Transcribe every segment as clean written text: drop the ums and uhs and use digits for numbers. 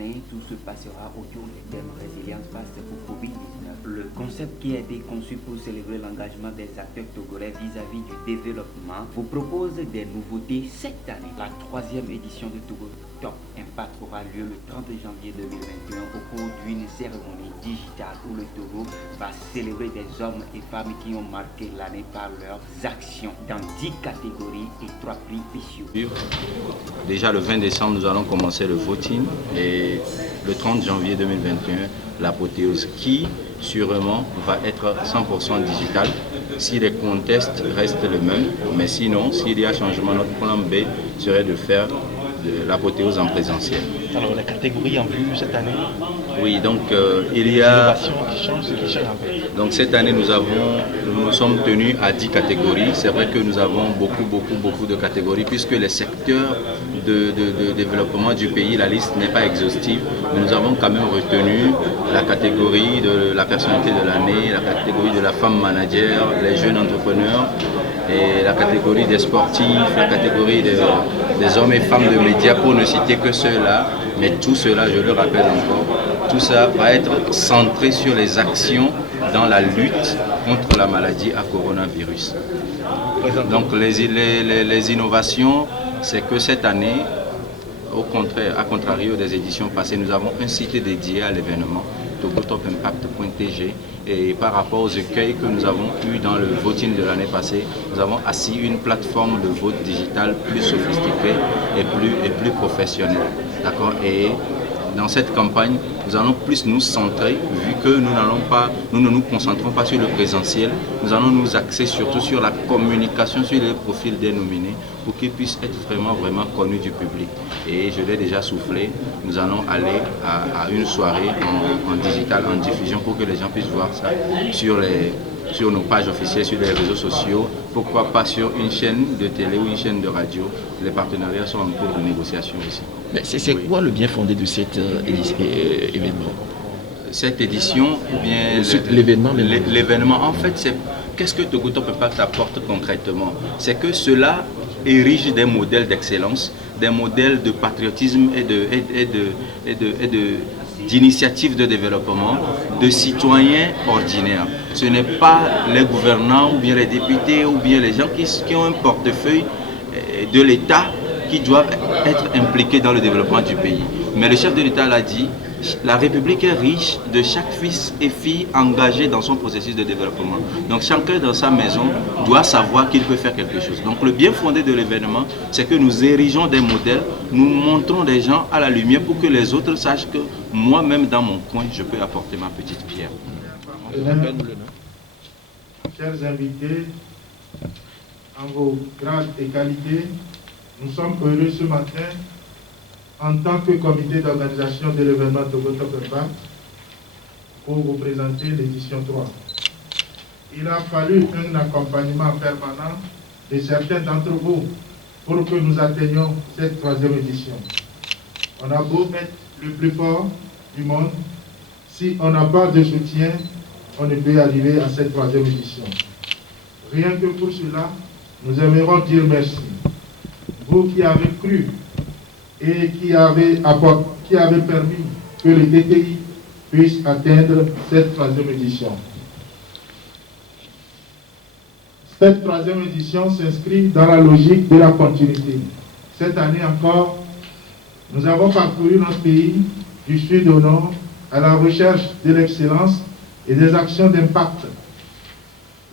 année, tout se passera autour du thème Résilience face au Covid-19. Le concept qui a été conçu pour célébrer l'engagement des acteurs togolais vis-à-vis du développement vous propose des nouveautés cette année. La 3e édition de Togo Top Impact aura lieu le 30 janvier 2021 au cours d'une cérémonie digitale où le Togo va célébrer des hommes et femmes qui ont marqué l'année par leurs actions dans 10 catégories et 3 prix spéciaux. Déjà le 20 décembre, nous allons commencer le voting et le 30 janvier 2021, l'apothéose qui sûrement va être 100% digital si les contests restent les mêmes, mais sinon, s'il y a changement, notre plan B serait de faire de l'apothéose en présentiel. Alors, les catégories en vue cette année? Oui, donc il y a... qui change un peu. Donc cette année, nous sommes tenus à 10 catégories. C'est vrai que nous avons beaucoup de catégories puisque les secteurs de développement du pays, la liste n'est pas exhaustive. Mais nous avons quand même retenu la catégorie de la personnalité de l'année, la catégorie de la femme manager, les jeunes entrepreneurs, et la catégorie des sportifs, la catégorie des hommes et femmes de médias, pour ne citer que ceux-là. Mais tout cela, je le rappelle encore, tout ça va être centré sur les actions dans la lutte contre la maladie à coronavirus. Donc les innovations, c'est que cette année, au contraire, à contrario des éditions passées, nous avons un site dédié à l'événement, togotopimpact.tg, et par rapport aux écueils que nous avons eus dans le voting de l'année passée, nous avons assis une plateforme de vote digital plus sophistiquée et plus professionnelle. D'accord. Et dans cette campagne, nous allons plus nous centrer, vu que nous ne nous concentrons pas sur le présentiel, nous allons nous axer surtout sur la communication, sur les profils des nominés, pour qu'ils puissent être vraiment connus du public. Et je l'ai déjà soufflé, nous allons aller à une soirée en digital, en diffusion, pour que les gens puissent voir ça sur nos pages officielles, sur les réseaux sociaux, pourquoi pas sur une chaîne de télé ou une chaîne de radio. Les partenariats sont en cours de négociation ici. Mais c'est quoi le bien fondé de cet événement? Cette édition, ou bien l'événement? L'événement, en fait, c'est qu'est-ce que Togo Top Impact apporte concrètement? C'est que cela érige des modèles d'excellence, des modèles de patriotisme et d'initiatives de développement de citoyens ordinaires. Ce n'est pas les gouvernants ou bien les députés ou bien les gens qui ont un portefeuille de l'État qui doivent être impliqués dans le développement du pays. Mais le chef de l'État l'a dit, la République est riche de chaque fils et fille engagé dans son processus de développement. Donc chacun dans sa maison doit savoir qu'il peut faire quelque chose. Donc le bien fondé de l'événement, c'est que nous érigeons des modèles, nous montrons des gens à la lumière pour que les autres sachent que moi-même dans mon coin, je peux apporter ma petite pierre. Chers invités, en vos grades et qualités, nous sommes heureux ce matin, en tant que comité d'organisation de l'événement Togo Top Impact, pour vous présenter l'édition 3. Il a fallu un accompagnement permanent de certains d'entre vous pour que nous atteignions cette 3e édition. On a beau être le plus fort du monde, si on n'a pas de soutien, on ne peut arriver à cette 3e édition. Rien que pour cela, nous aimerions dire merci. Vous qui avez cru et qui avez permis que le DTI puisse atteindre cette 3e édition. Cette 3e édition s'inscrit dans la logique de la continuité. Cette année encore, nous avons parcouru notre pays du sud au nord à la recherche de l'excellence et des actions d'impact.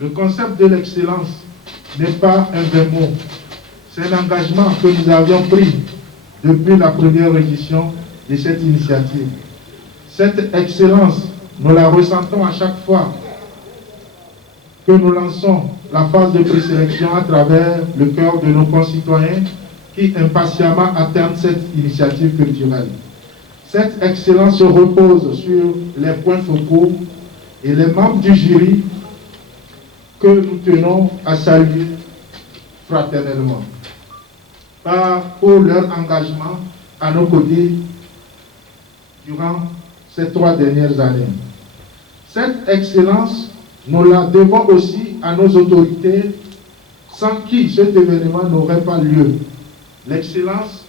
Le concept de l'excellence n'est pas un vain mot. C'est un engagement que nous avions pris depuis la première édition de cette initiative. Cette excellence, nous la ressentons à chaque fois que nous lançons la phase de présélection à travers le cœur de nos concitoyens qui impatiemment attendent cette initiative culturelle. Cette excellence se repose sur les points focaux et les membres du jury que nous tenons à saluer fraternellement pour leur engagement à nos côtés durant ces 3 dernières années. Cette excellence, nous la devons aussi à nos autorités, sans qui cet événement n'aurait pas lieu. L'excellence,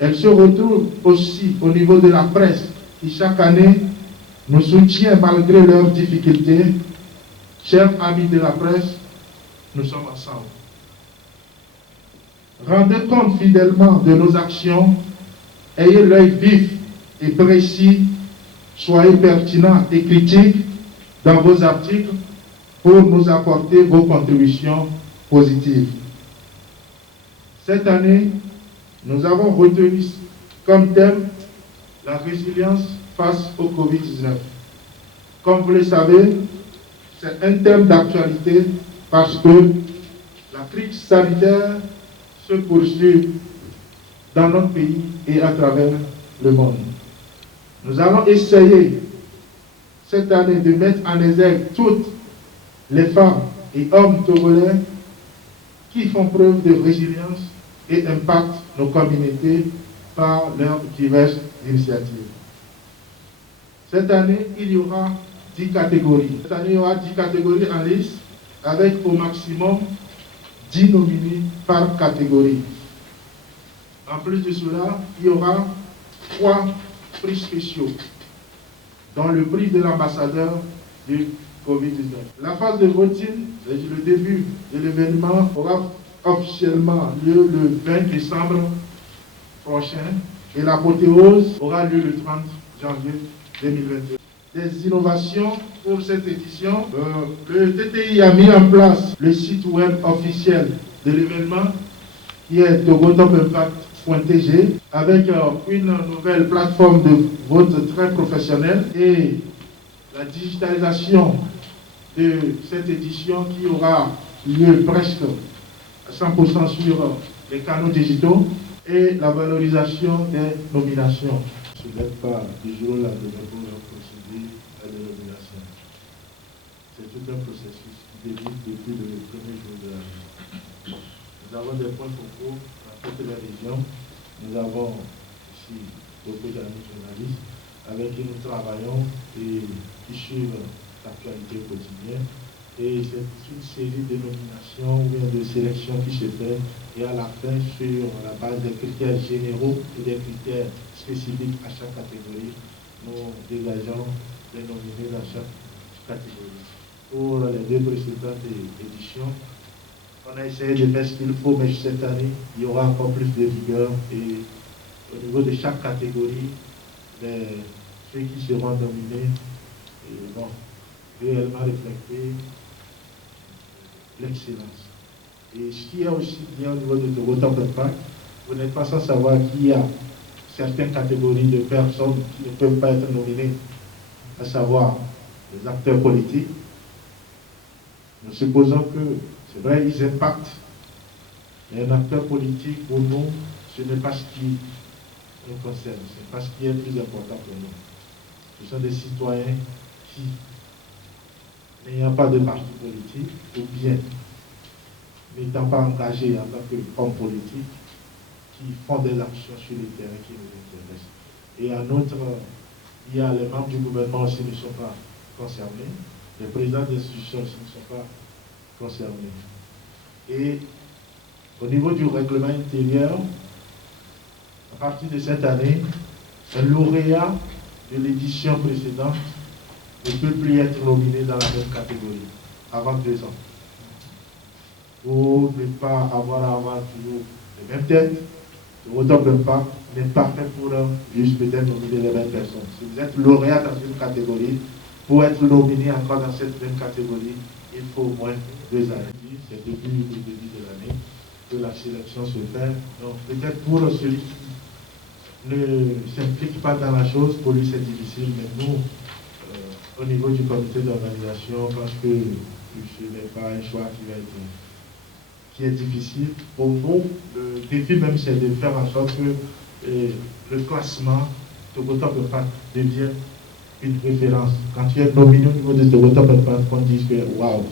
Elle se retrouve aussi au niveau de la presse qui chaque année nous soutient malgré leurs difficultés. Chers amis de la presse, nous sommes ensemble. Rendez compte fidèlement de nos actions, ayez l'œil vif et précis, soyez pertinents et critiques dans vos articles pour nous apporter vos contributions positives. Cette année, nous avons retenu comme thème la résilience face au Covid-19. Comme vous le savez, c'est un thème d'actualité parce que la crise sanitaire se poursuit dans notre pays et à travers le monde. Nous allons essayer cette année de mettre en exergue toutes les femmes et hommes togolais qui font preuve de résilience et impactent nos communautés par leurs diverses initiatives. Cette année, il y aura 10 catégories. Cette année, il y aura 10 catégories en lice avec au maximum 10 nominés par catégorie. En plus de cela, il y aura 3 prix spéciaux, dont le prix de l'ambassadeur du Covid-19. La phase de voting, le début de l'événement aura officiellement lieu le 20 décembre prochain et l'apothéose aura lieu le 30 janvier 2022. Des innovations pour cette édition. Le TTI a mis en place le site web officiel de l'événement qui est togotopimpact.tg avec une nouvelle plateforme de vote très professionnelle et la digitalisation de cette édition qui aura lieu presque à 100% sur les canaux digitaux et la valorisation des nominations. Ce n'est pas du jour au lendemain pour procéder à la nomination. C'est tout un processus qui débute depuis le premier jour de l'année. Nous avons des points focaux dans toutes les régions. Nous avons ici beaucoup d'amis journalistes avec qui nous travaillons et qui suivent l'actualité quotidienne. Et c'est une série de nominations ou bien de sélections qui se fait et à la fin, sur la base des critères généraux et des critères spécifiques à chaque catégorie, nous dégageons les nominés dans chaque catégorie. Pour les 2 précédentes éditions, on a essayé de faire ce qu'il faut, mais cette année, il y aura encore plus de rigueur et au niveau de chaque catégorie, ceux qui seront nominés vont réellement refléter l'excellence. Et ce qui est aussi bien au niveau de Togotopimpact, vous n'êtes pas sans savoir qu'il y a certaines catégories de personnes qui ne peuvent pas être nominées, à savoir les acteurs politiques. Nous supposons que, c'est vrai, ils impactent, mais un acteur politique, pour nous, ce n'est pas ce qui nous concerne, ce n'est pas ce qui est le plus important pour nous. Ce sont des citoyens qui, n'ayant pas de parti politique, ou bien n'étant pas engagés en tant qu'hommes politiques, qui font des actions sur le terrain qui nous intéressent. Et en outre, il y a les membres du gouvernement aussi qui ne sont pas concernés, les présidents d'institutions aussi ne sont pas concernés. Et au niveau du règlement intérieur, à partir de cette année, un lauréat de l'édition précédente ne peut plus être nominé dans la même catégorie avant 2 ans. Pour ne pas avoir à avoir toujours les mêmes têtes, le Togotopimpact n'est pas fait pour juste peut-être nominer les mêmes personnes. Si vous êtes lauréat dans une catégorie, pour être nominé encore dans cette même catégorie, il faut au moins 2 années. C'est depuis le début de l'année que la sélection se fait. Donc peut-être pour celui qui ne s'implique pas dans la chose, pour lui c'est difficile, mais nous, au niveau du comité d'organisation, parce que ce n'est pas un choix qui est difficile. Pour nous, le défi même, c'est de faire en sorte que le classement Togotopimpact devienne une référence. Quand tu es nominé au niveau de Togotopimpact, on dit que waouh,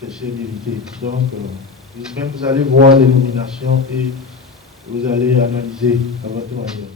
c'est mérité. Donc, même vous allez voir les nominations et vous allez analyser à votre manière.